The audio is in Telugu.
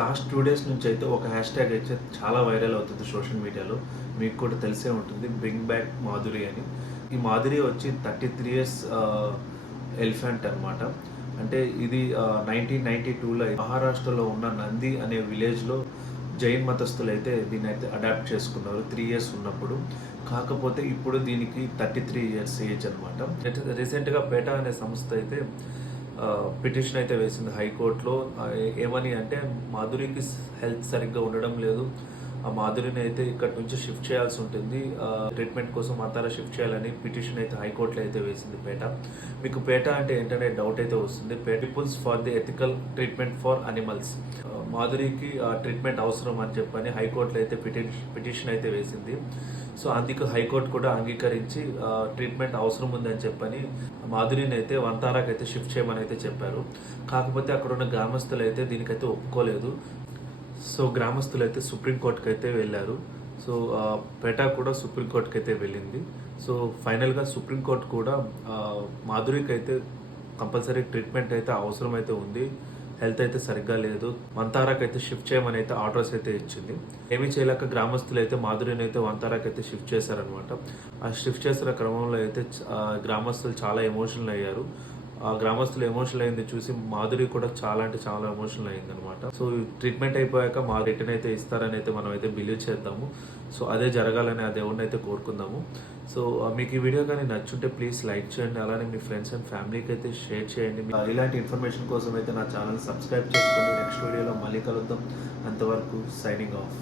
లాస్ట్ 2 డేస్ నుంచి అయితే ఒక హ్యాష్ ట్యాగ్ అయితే చాలా వైరల్ అవుతుంది సోషల్ మీడియాలో. మీకు కూడా తెలిసే ఉంటుంది, బ్రింగ్ బ్యాక్ మాధురి అని. ఈ మాధురి వచ్చి 33 ఇయర్స్ ఎలిఫెంట్ అనమాట. అంటే ఇది 1992లో మహారాష్ట్రలో ఉన్న నంది అనే విలేజ్లో జైన్ మతస్థులు అయితే దీన్ని అయితే అడాప్ట్ చేసుకున్నారు 3 ఇయర్స్ ఉన్నప్పుడు. కాకపోతే ఇప్పుడు దీనికి 33 ఇయర్స్ ఏజ్ అనమాట. రీసెంట్గా పేటా అనే సంస్థ అయితే పిటిషన్ అయితే వేసింది హైకోర్టులో. ఏమని అంటే మాధురికి హెల్త్ సరిగ్గా ఉండడం లేదు, ఆ మాధురిని అయితే ఇక్కడ నుంచి షిఫ్ట్ చేయాల్సి ఉంటుంది, ట్రీట్మెంట్ కోసం అంతారా షిఫ్ట్ చేయాలని పిటిషన్ అయితే హైకోర్టులో అయితే వేసింది పేట. మీకు పేట అంటే ఏంటనే డౌట్ అయితే వస్తుంది. Peoples for the ethical treatment for animals. మాధురికి ట్రీట్మెంట్ అవసరం అని చెప్పని హైకోర్టులో అయితే పిటిషన్ అయితే వేసింది. సో అందుకు హైకోర్టు కూడా అంగీకరించి ట్రీట్మెంట్ అవసరం ఉందని చెప్పని మాధురిని అయితే వంతారాకి అయితే షిఫ్ట్ చేయమని అయితే చెప్పారు. కాకపోతే అక్కడ ఉన్న గ్రామస్తులు అయితే దీనికైతే ఒప్పుకోలేదు. సో గ్రామస్తులు అయితే సుప్రీంకోర్టుకి అయితే వెళ్ళారు. సో పేటా కూడా సుప్రీంకోర్టుకి అయితే వెళ్ళింది. సో ఫైనల్గా సుప్రీంకోర్టు కూడా మాధురికి అయితే కంపల్సరీ ట్రీట్మెంట్ అయితే అవసరం అయితే ఉంది, హెల్త్ అయితే సరిగ్గా లేదు, వంతారాకి అయితే షిఫ్ట్ చేయమని అయితే ఆర్డర్స్ అయితే ఇచ్చింది. ఏమీ చేయలేక గ్రామస్తులు అయితే మాధురిని అయితే వంతారాకి అయితే షిఫ్ట్ చేశారనమాట. ఆ షిఫ్ట్ చేసిన క్రమంలో అయితే గ్రామస్తులు చాలా ఎమోషనల్ అయ్యారు. ఆ గ్రామస్తులు ఎమోషనల్ అయింది చూసి మాధురి కూడా చాలా అంటే చాలా ఎమోషనల్ అయింది అనమాట. సో ట్రీట్మెంట్ అయిపోయాక మా రిటర్న్ అయితే ఇస్తారని అయితే మనం అయితే బిలీవ్ చేద్దాము. సో అదే జరగాలని ఆ దేవుడిని అయితే కోరుకుందాము. సో మీకు ఈ వీడియో కానీ నచ్చుంటే ప్లీజ్ లైక్ చేయండి, అలానే మీ ఫ్రెండ్స్ అండ్ ఫ్యామిలీకి అయితే షేర్ చేయండి. ఇలాంటి ఇన్ఫర్మేషన్ కోసం అయితే నా ఛానల్ సబ్స్క్రైబ్ చేసుకోండి. నెక్స్ట్ వీడియోలో మళ్ళీ కలుద్దాం. అంతవరకు సైనింగ్ ఆఫ్.